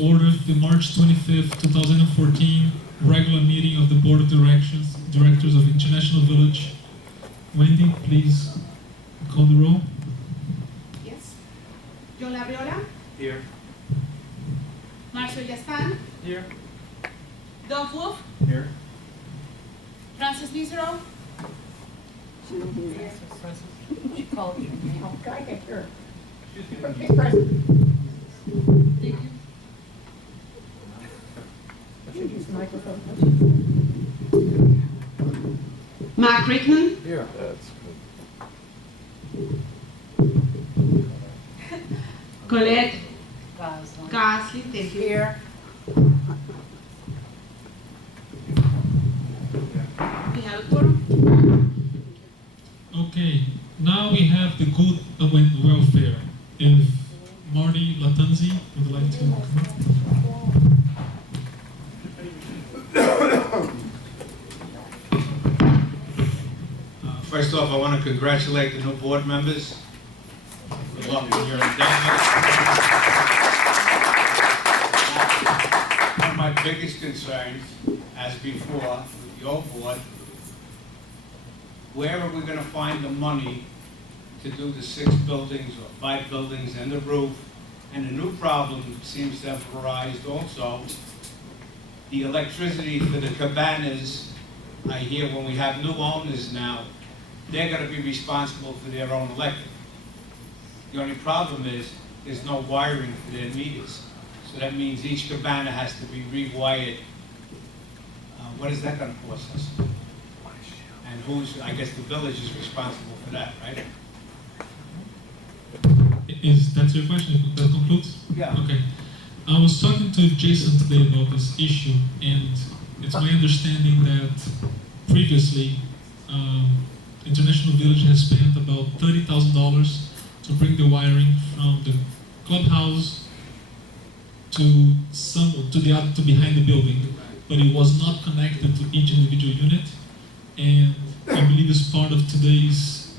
Order the March 25th, 2014 regular meeting of the Board of Directors of International Village. Wendy, please call the roll. Yes. John Labriola. Here. Marcel Gaspan. Here. Doug Wolf. Here. Francis Nisero. She called you. Okay, sure. Okay, Okay, present. Thank you. I should use the microphone. Mark Rickman. Here. Colette Goslin. Gosley. Thank you. Here. We have a quorum. Okay, now we have the good welfare. If Marty Latanzi would like to come up. First off, I want to congratulate the new board members. Good luck in your endeavors. One of my biggest concerns, as before, with your board, where are we going to find the money to do the 6 buildings or 5 buildings and the roof? And the new problem seems to have arisen also. The electricity for the cabanas, I hear when we have new owners now, they're going to be responsible for their own electric. The only problem is there's no wiring for their meters. So that means each cabana has to be rewired. What is that going to cost us? And who's, I guess the village is responsible for that, right? Is that your question? That concludes? Yeah. Okay. I was talking to Jason today about this issue, and it's my understanding that previously International Village has spent about $30,000 to bring the wiring from the clubhouse to behind the building, but it was not connected to each individual unit. And I believe it's part of today's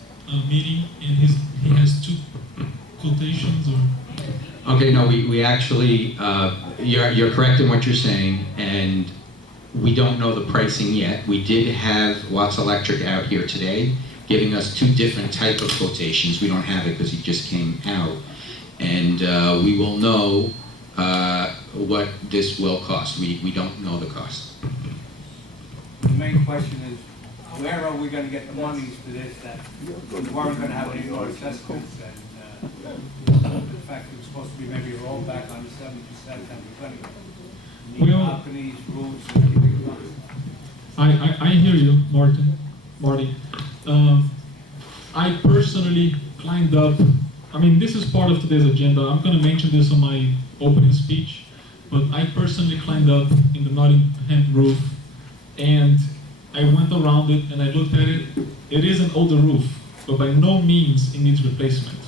meeting, and he has 2 quotations or. Okay, no, we actually, you're correct in what you're saying, and we don't know the pricing yet. We did have Watts Electric out here today, giving us 2 different type of quotations. We don't have it because he just came out. And we will know what this will cost. We don't know the cost. The main question is, where are we going to get the monies for this that we weren't going to have any more assessments? And in fact, it was supposed to be maybe a rollback on the 70% and we're going to need balconies, roofs, and everything else. I hear you, Marty. I personally climbed up. I mean, this is part of today's agenda. I'm going to mention this on my opening speech, but I personally climbed up in the Nottingham roof, and I went around it and I looked at it. It is an older roof, but by no means it needs replacement.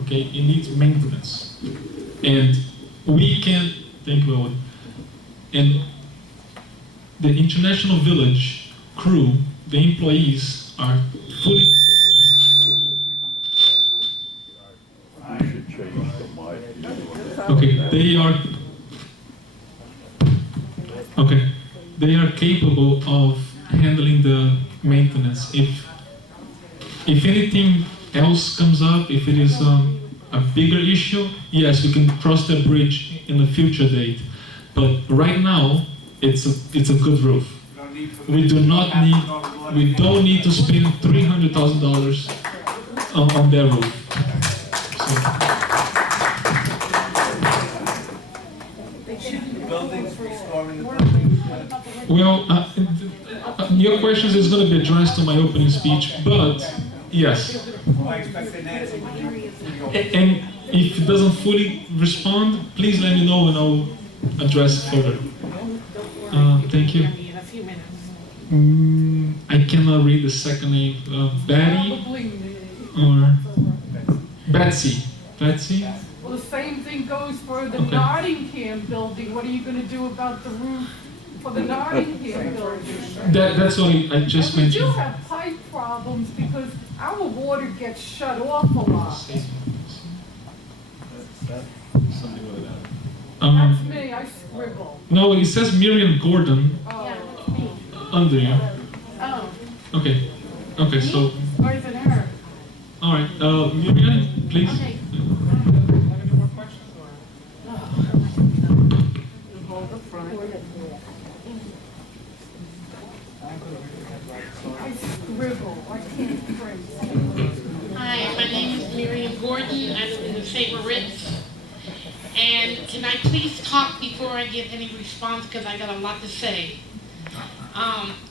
Okay, it needs maintenance, and we can thank you, Owen. And the International Village crew, the employees are fully. Okay, they are capable of handling the maintenance. If anything else comes up, if it is a bigger issue, yes, we can cross that bridge in a future date. But right now, it's a good roof. We don't need to spend $300,000 on their roof. So. Buildings, restoring the buildings. Well, your questions is going to be addressed in my opening speech, but yes. I expected Nancy would go. And if it doesn't fully respond, please let me know and I'll address it further. Thank you. I cannot read the second name. Betty or Betsy. Betsy? Well, the same thing goes for the Nottingham building. What are you going to do about the roof for the Nottingham building? That's what I just And we do mentioned. have pipe problems because our water gets shut off a lot. Um, That's me. I scribble. No, it says Miriam Gordon Oh. under you. Oh. Okay. Okay, so, Or is it her? all right. Miriam, please. Okay. Hold the front. I scribble, I can't print. Hi, my name is Miriam Gordon. I live in the St. Moritz. And can I please talk before I give any response, because I got a lot to say.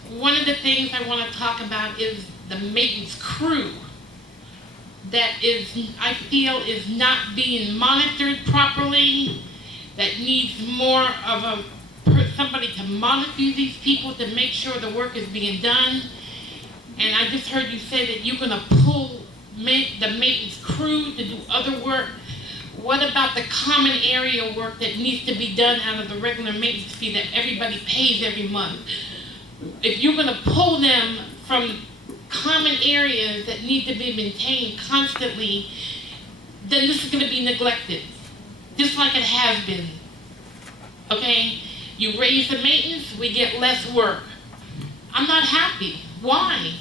One of the things I want to talk about is the maintenance crew that is, I feel, is not being monitored properly, that needs more of somebody to monitor these people to make sure the work is being done. And I just heard you say that you're going to pull the maintenance crew to do other work. What about the common area work that needs to be done out of the regular maintenance fee that everybody pays every month? If you're going to pull them from common areas that need to be maintained constantly, then this is going to be neglected, just like it has been. Okay? You raise the maintenance, we get less work. I'm not happy. Why?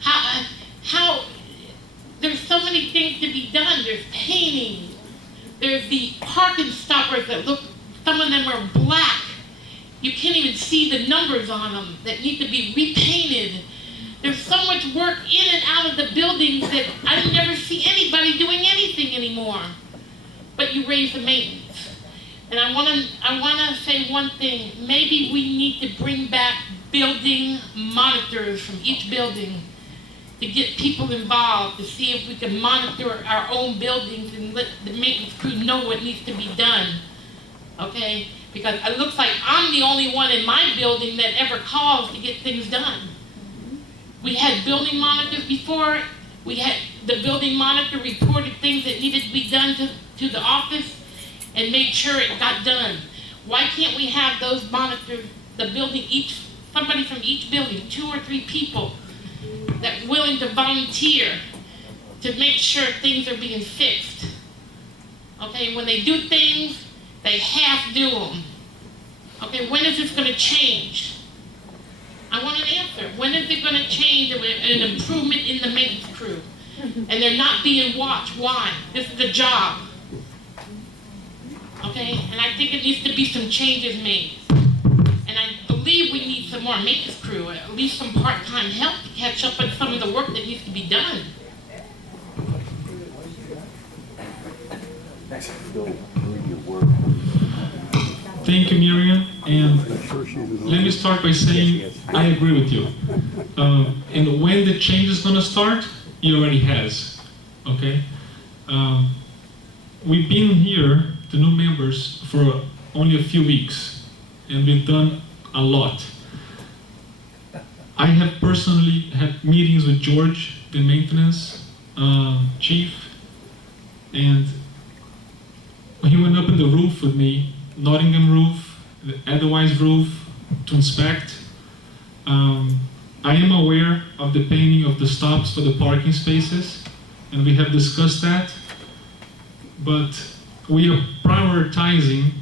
How, there's so many things to be done. There's painting. There's the parking stoppers that look, some of them are black. You can't even see the numbers on them that need to be repainted. There's so much work in and out of the buildings that I never see anybody doing anything anymore. But you raise the maintenance. And I wanna say one thing. Maybe we need to bring back building monitors from each building to get people involved, to see if we can monitor our own buildings and let the maintenance crew know what needs to be done. Okay? Because it looks like I'm the only one in my building that ever calls to get things done. We had building monitors before. We had the building monitor reported things that needed to be done to the office and made sure it got done. Why can't we have those monitors, the building, somebody from each building, 2 or 3 people that are willing to volunteer to make sure things are being fixed? Okay, when they do things, they half do them. Okay, when is this going to change? I want an answer. When is it going to change an improvement in the maintenance crew? And they're not being watched. Why? This is a job. Okay, and I think it needs to be some changes made. And I believe we need some more maintenance crew, at least some part-time help to catch up on some of the work that needs to be done. Thank you, Miriam. And let me start by saying I agree with you. And when the change is going to start, it already has. Okay? We've been here, the new members, for only a few weeks, and we've done a lot. I have personally had meetings with George, the maintenance chief, and he went up in the roof with me, Nottingham roof, the Edelweiss roof, to inspect. I am aware of the painting of the stops for the parking spaces, and we have discussed that, but we are prioritizing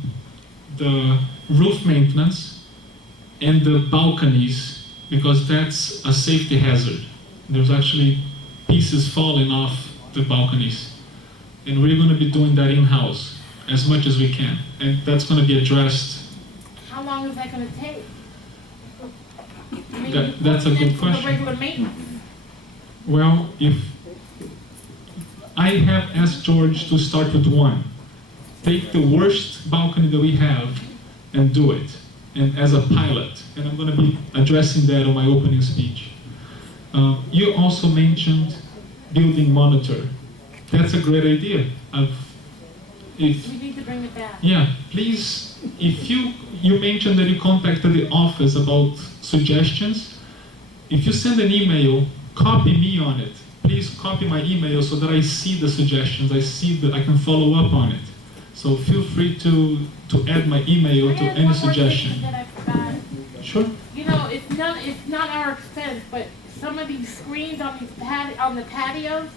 the roof maintenance and the balconies because that's a safety hazard. There's actually pieces falling off the balconies, and we're going to be doing that in-house as much as we can, and that's going to be addressed. How long is that going to take? I mean, That's a what's good next for the question. regular maintenance? Well, if I have asked George to start with one, take the worst balcony that we have and do it, and as a pilot, and I'm going to be addressing that on my opening speech. You also mentioned building monitor. That's a great idea. We need to bring it back. Yeah, please, if you mentioned that you contacted the office about suggestions, if you send an email, copy me on it. Please copy my email so that I see the suggestions, I can follow up on it. So feel free to add my email to any suggestion. That I forgot. Sure. You know, it's not our expense, but some of these screens on the patios,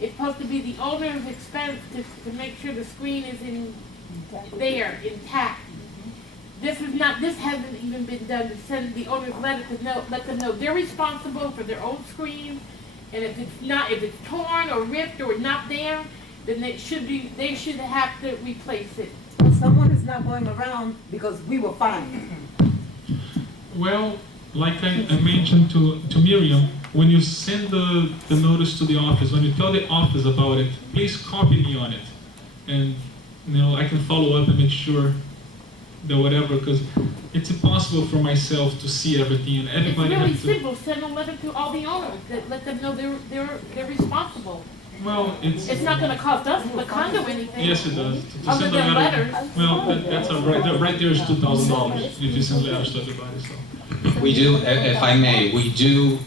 it's supposed to be the owner's expense to make sure the screen is intact. this hasn't even been done, to send the owners letter to know, let them know they're responsible for their own screens, and if it's torn or ripped or not there, then they should have to replace it. Someone is not going around because we were fined. Well, like I mentioned to Miriam, when you send the notice to the office, when you tell the office about it, please copy me on it. And I can follow up and make sure that whatever, because it's impossible for myself to see everything, and It's everybody really has to. simple, send a letter to all the owners, that let them know they're responsible. Well, It's not gonna cost us, the condo, anything. yes, it does. To Other send a than letter. letters. Well, that's right there is $2,000 if you send letters to everybody. So. We do, if I may, we do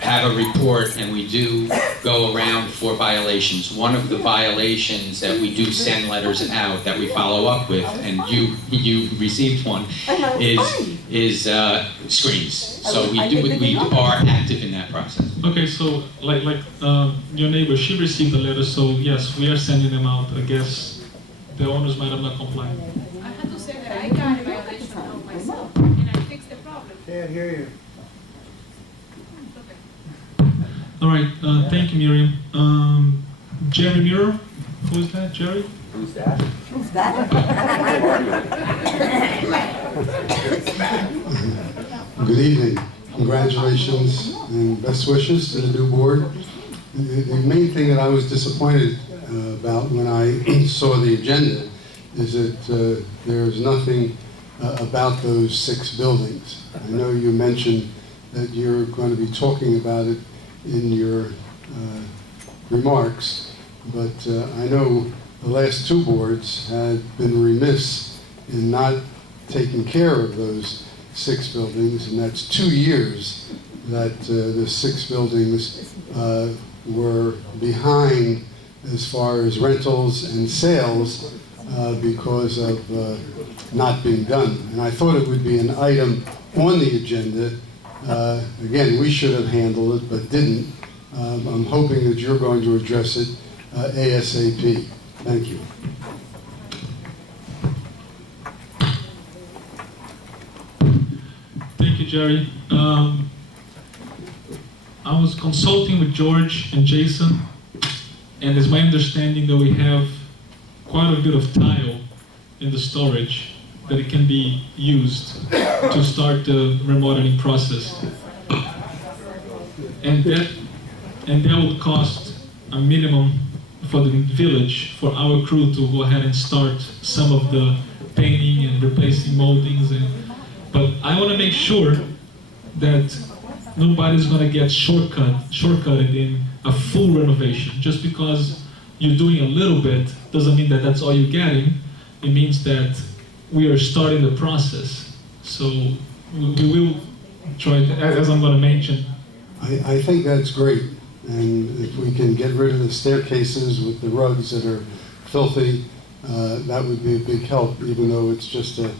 have a report, and we do go around for violations. One of the violations that we do send letters out that we follow up with, and you received one, is screens. So we are active in that process. Okay, so like your neighbor, she received a letter, so yes, we are sending them out. I guess the owners might have not complied. I have to say that I got a violation of myself, and I fixed the problem. Can't hear you. All right, thank you, Miriam. Jerry Muir, who's that, Jerry? Who's that? Who's that? Good evening. Congratulations and best wishes to the new board. The main thing that I was disappointed about when I saw the agenda is that there's nothing about those 6 buildings. I know you mentioned that you're going to be talking about it in your remarks, but I know the last 2 boards had been remiss in not taking care of those 6 buildings, and that's 2 years that the 6 buildings were behind as far as rentals and sales because of not being done. And I thought it would be an item on the agenda. Again, we should have handled it, but didn't. I'm hoping that you're going to address it ASAP. Thank you. Thank you, Jerry. I was consulting with George and Jason, and it's my understanding that we have quite a bit of tile in the storage that it can be used to start the remodeling process. And that would cost a minimum for the village, for our crew to go ahead and start some of the painting and replacing moldings. But I want to make sure that nobody's going to get shortcutted in a full renovation. Just because you're doing a little bit doesn't mean that that's all you're getting. It means that we are starting the process. So we will try to, as I'm going to mention. I think that's great. And if we can get rid of the staircases with the rugs that are filthy, that would be a big help, even though it's just a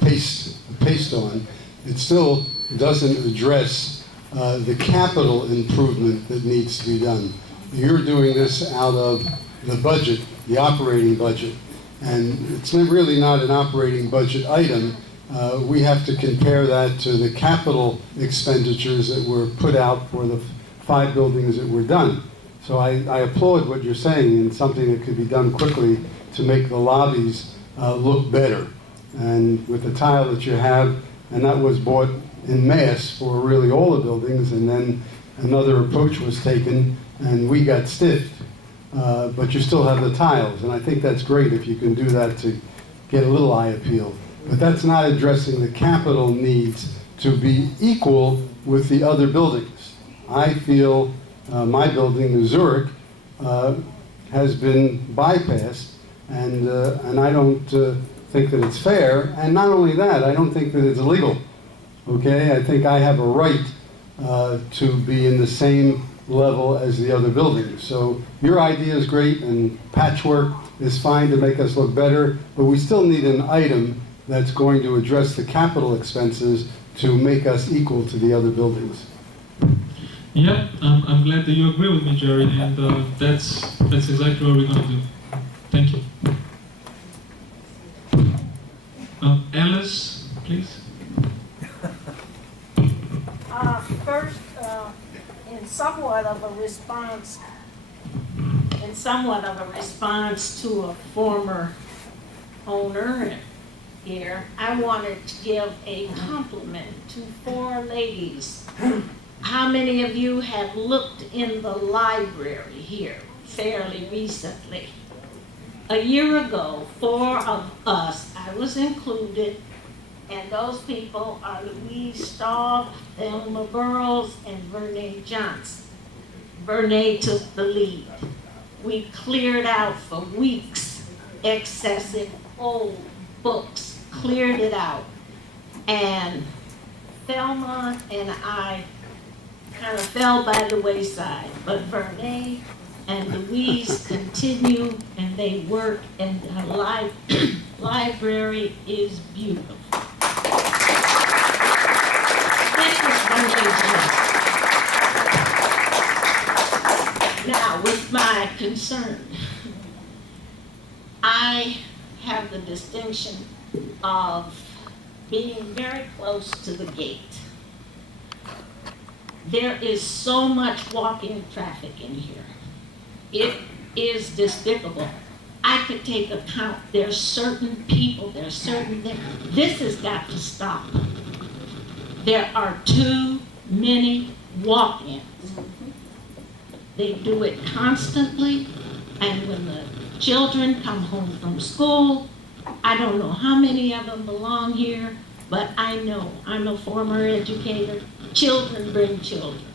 paste on. It still doesn't address the capital improvement that needs to be done. You're doing this out of the budget, the operating budget, and it's really not an operating budget item. We have to compare that to the capital expenditures that were put out for the 5 buildings that were done. So I applaud what you're saying, and something that could be done quickly to make the lobbies look better. And with the tile that you have, and that was bought en masse for really all the buildings, and then another approach was taken and we got stiffed. But you still have the tiles, and I think that's great if you can do that to get a little eye appeal. But that's not addressing the capital needs to be equal with the other buildings. I feel my building, the Zurich, has been bypassed, and I don't think that it's fair. And not only that, I don't think that it's illegal. Okay, I think I have a right to be in the same level as the other buildings. So your idea is great, and patchwork is fine to make us look better, but we still need an item that's going to address the capital expenses to make us equal to the other buildings. Yeah, I'm glad that you agree with me, Jerry, and that's exactly what we're going to do. Thank you. Alice, please. First, in somewhat of a response to a former owner here, I wanted to give a compliment to 4 ladies. How many of you have looked in the library here fairly recently? A year ago, 4 of us, I was included, and those people are Louise Staub, Thelma Burrows, and Vernee Johnson. Vernee took the lead. We cleared out for weeks excessive old books, cleared it out. And Thelma and I kind of fell by the wayside, but Vernee and Louise continue, and they work, and the library is beautiful. This is Vernee Johnson. Now, with my concern, I have the distinction of being very close to the gate. There is so much walking traffic in here. It is despicable. I could take a count. There's certain people, there's certain things. This has got to stop. There are too many walk-ins. They do it constantly, and when the children come home from school, I don't know how many of them belong here, but I know, I'm a former educator, children bring children.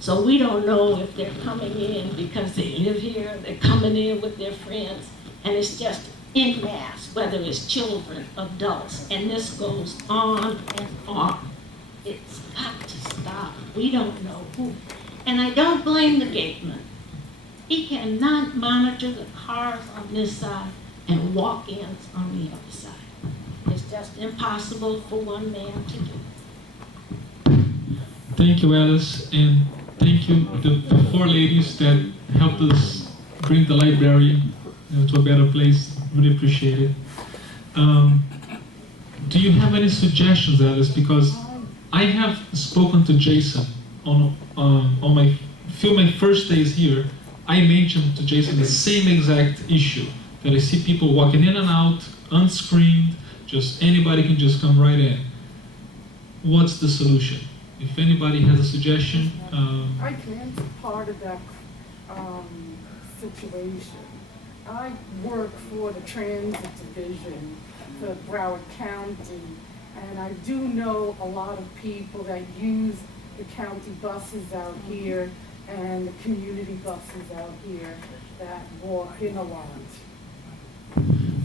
So we don't know if they're coming in because they live here, they're coming in with their friends, and it's just en masse, whether it's children, adults, and this goes on and on. It's got to stop. We don't know who. And I don't blame the gateman. He cannot monitor the cars on this side and walk-ins on the other side. It's just impossible for one man to do. Thank you, Alice, and thank you the 4 ladies that helped us bring the library to a better place. Really appreciate it. Do you have any suggestions, Alice? Because I have spoken to Jason on my first days here. I mentioned to Jason the same exact issue, that I see people walking in and out, unscreened, just anybody can just come right in. What's the solution? If anybody has a suggestion. I can't be part of that situation. I work for the transit division for Broward County, and I do know a lot of people that use the county buses out here and the community buses out here that walk in a lot.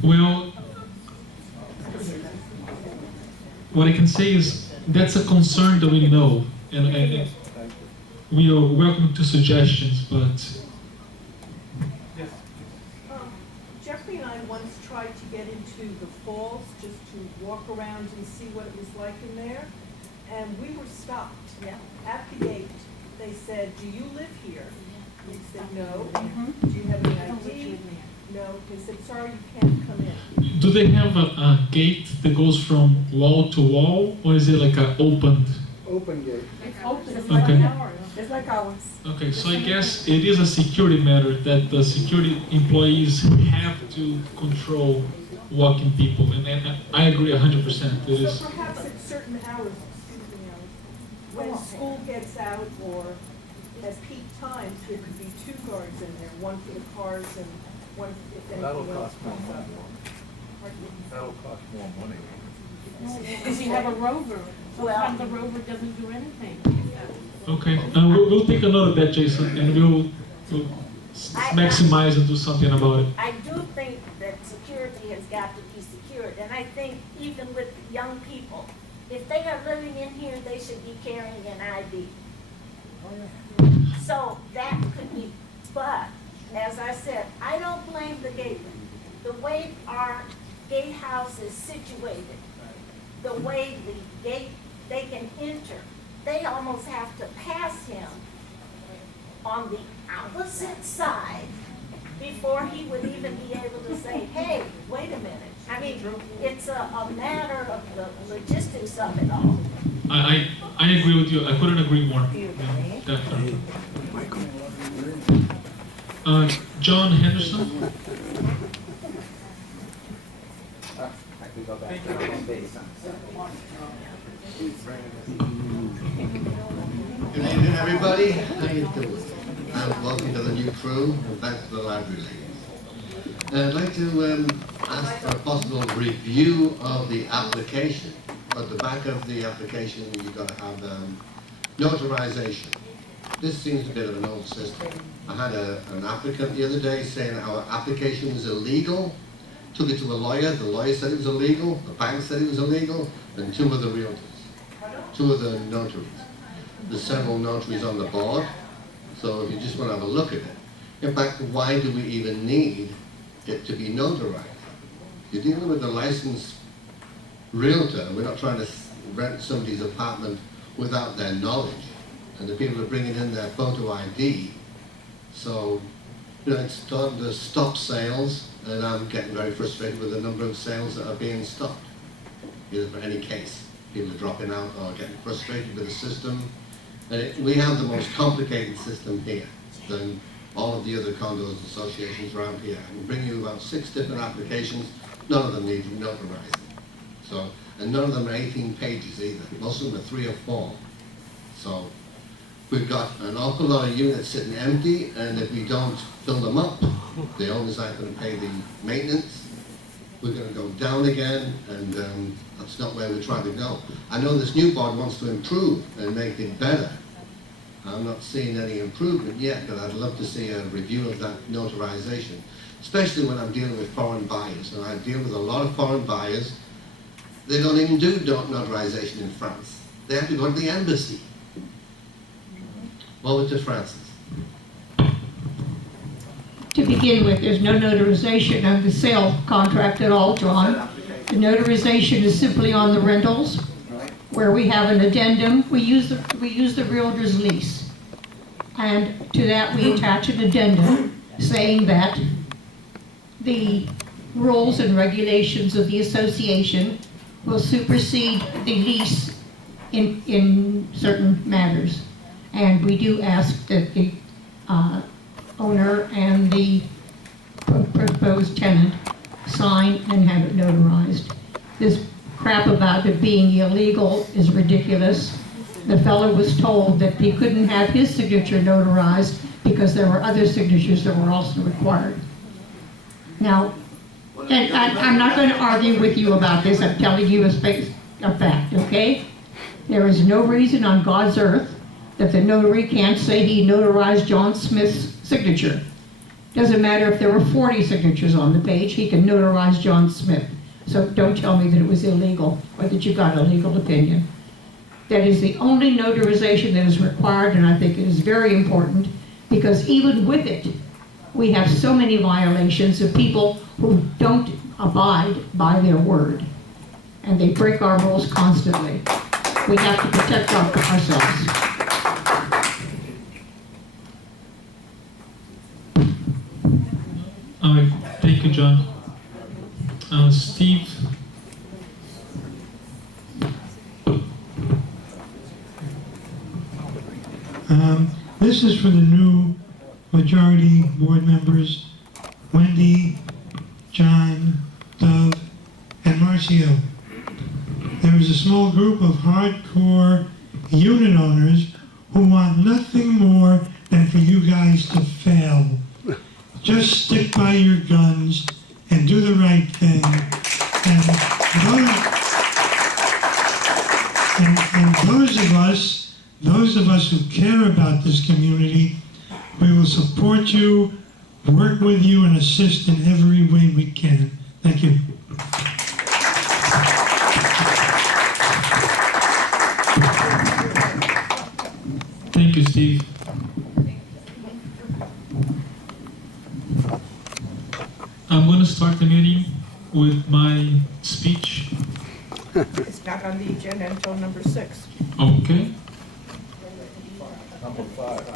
Well, what I can say is that's a concern that we know, and we are welcome to suggestions, but Jeffrey and I once tried to get into the falls just to walk around and see what it was like in there, and we were stopped. At the gate, they said, "Do you live here?" We said, "No." "Do you have any ID?" "No." They said, "Sorry, you can't come in." do they have a gate that goes from wall to wall, or is it like an opened? Open gate. It's open, it's Okay. like ours. Just like ours. Okay, so I guess it is a security matter that the security employees have to control walking people, and I agree 100%. It is. So perhaps at certain hours, when school gets out or at peak times, there could be 2 guards in there, one for the cars and one if That'll anything else cost more comes up. money. That'll cost more money. Because we have a rover. Well- Sometimes the rover doesn't do anything. Okay, we'll take a note of that, Jason, and we'll maximize and do something about it. I do think that security has got to be secured, and I think even with young people, if they are living in here, they should be carrying an ID. So that could be, but as I said, I don't blame the gateman. The way our gatehouse is situated, the way the gate, they can enter, they almost have to pass him on the opposite side before he would even be able to say, "Hey, wait a minute, I mean, it's a matter of the logistics of it all. I agree with you. I couldn't agree more. Yeah, definitely. John Henderson. Good evening, everybody. How you doing? And welcome to the new crew, and thanks to the library ladies. I'd like to ask for a possible review of the application. At the back of the application, you've got to have notarization. This seems a bit of an old system. I had an applicant the other day saying our application was illegal. Took it to a lawyer. The lawyer said it was illegal. The bank said it was illegal. And two of the realtors, two of the notaries. There's several notaries on the board. So if you just want to have a look at it. In fact, why do we even need it to be notarized? You're dealing with a licensed realtor. We're not trying to rent somebody's apartment without their knowledge. And the people are bringing in their photo ID. So, you know, it's starting to stop sales, and I'm getting very frustrated with the number of sales that are being stopped. Either for any case. People are dropping out or getting frustrated with the system. And we have the most complicated system here than all of the other condos associations around here. We bring you about 6 different applications. None of them need notarizing. So, and none of them are 18 pages either. Most of them are 3 or 4. So we've got an awful lot of units sitting empty, and if we don't fill them up, the owners aren't going to pay the maintenance. We're going to go down again, and that's not where we're trying to go. I know this new board wants to improve and make it better. I'm not seeing any improvement yet, but I'd love to see a review of that notarization, especially when I'm dealing with foreign buyers. And I deal with a lot of foreign buyers. They don't even do notarization in France. They have to go to the embassy. Over to Francis. To begin with, there's no notarization of the sale contract at all, John. The notarization is simply on the rentals, where we have an addendum. We use the realtor's lease. And to that, we attach an addendum saying that the rules and regulations of the association will supersede the lease in certain matters. And we do ask that the owner and the proposed tenant sign and have it notarized. This crap about it being illegal is ridiculous. The fellow was told that he couldn't have his signature notarized because there were other signatures that were also required. Now, and I'm not going to argue with you about this. I'm telling you a fact, okay? There is no reason on God's earth that the notary can't say he notarized John Smith's signature. Doesn't matter if there were 40 signatures on the page, he can notarize John Smith. So don't tell me that it was illegal or that you got a legal opinion. That is the only notarization that is required, and I think it is very important because even with it, we have so many violations of people who don't abide by their word. And they break our rules constantly. We have to protect ourselves. All right, thank you, John. Steve. This is for the new majority board members, Wendy, John, Doug, and Marcio. There is a small group of hardcore unit owners who want nothing more than for you guys to fail. Just stick by your guns and do the right thing. And those of us who care about this community, we will support you, work with you, and assist in every way we can. Thank you. Thank you, Steve. I'm going to start the meeting with my speech. It's not on the agenda until number 6. Okay. Number 5.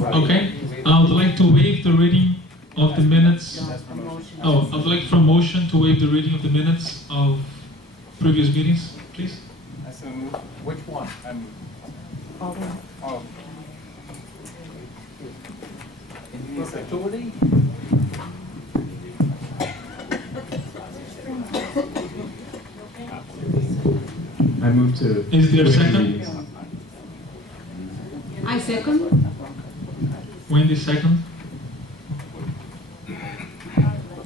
Okay. I would like to waive the reading of the minutes. Oh, I'd like for a motion to waive the reading of the minutes of previous meetings, please. I so move. Which one? Oh. In perpetuity? I move to. Is there a waive the second? readings. I second. Wendy, second.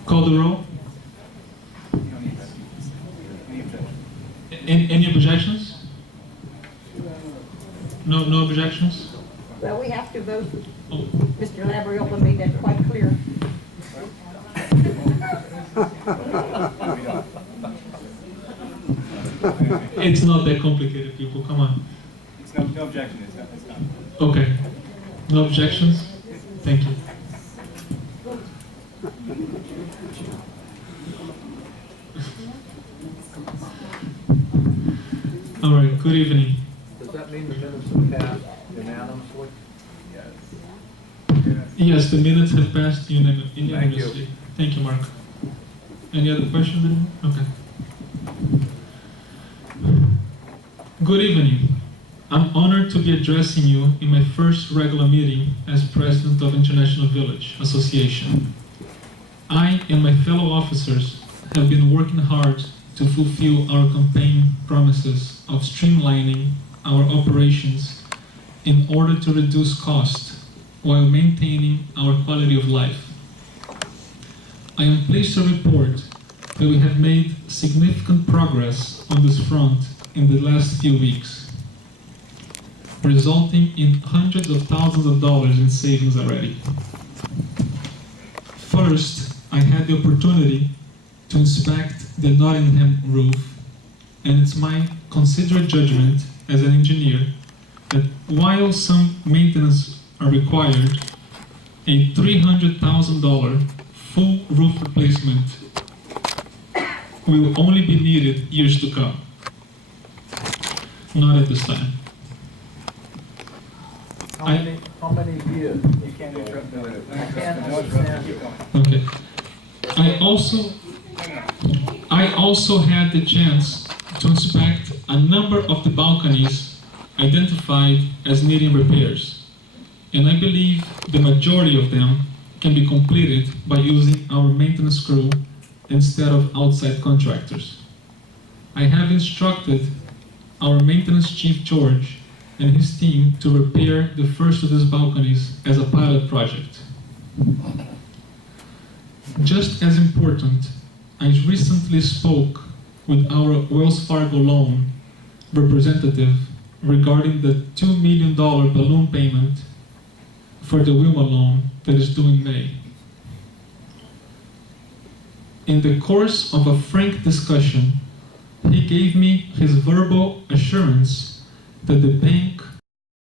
Call the roll. Any objections? No objections? Well, we have to vote. Oh. Mr. Labriola made that quite clear. It's not that complicated, people, come on. It's no objection, it's not. Okay. No objections? Thank you. All right, good evening. Does that mean the minutes have passed unanimously? Yes. Yes, the minutes have passed unanimously. Thank you, Mark. Any other questions? Okay. Good evening. I'm honored to be addressing you in my first regular meeting as president of International Village Association. I and my fellow officers have been working hard to fulfill our campaign promises of streamlining our operations in order to reduce cost while maintaining our quality of life. I am pleased to report that we have made significant progress on this front in the last few weeks, resulting in hundreds of thousands of dollars in savings already. First, I had the opportunity to inspect the Nottingham roof, and it's my considered judgment as an engineer that while some maintenance are required, a $300,000 full roof replacement will only be needed years to come. Not at this time. How many years? You can't interrupt me. I can't understand you. Okay. I also had the chance to inspect a number of the balconies identified as needing repairs, and I believe the majority of them can be completed by using our maintenance crew instead of outside contractors. I have instructed our maintenance chief, George, and his team to repair the first of these balconies as a pilot project. Just as important, I recently spoke with our Wells Fargo loan representative regarding the $2 million balloon payment for the Wilma loan that is due in May. In the course of a frank discussion, he gave me his verbal assurance that the bank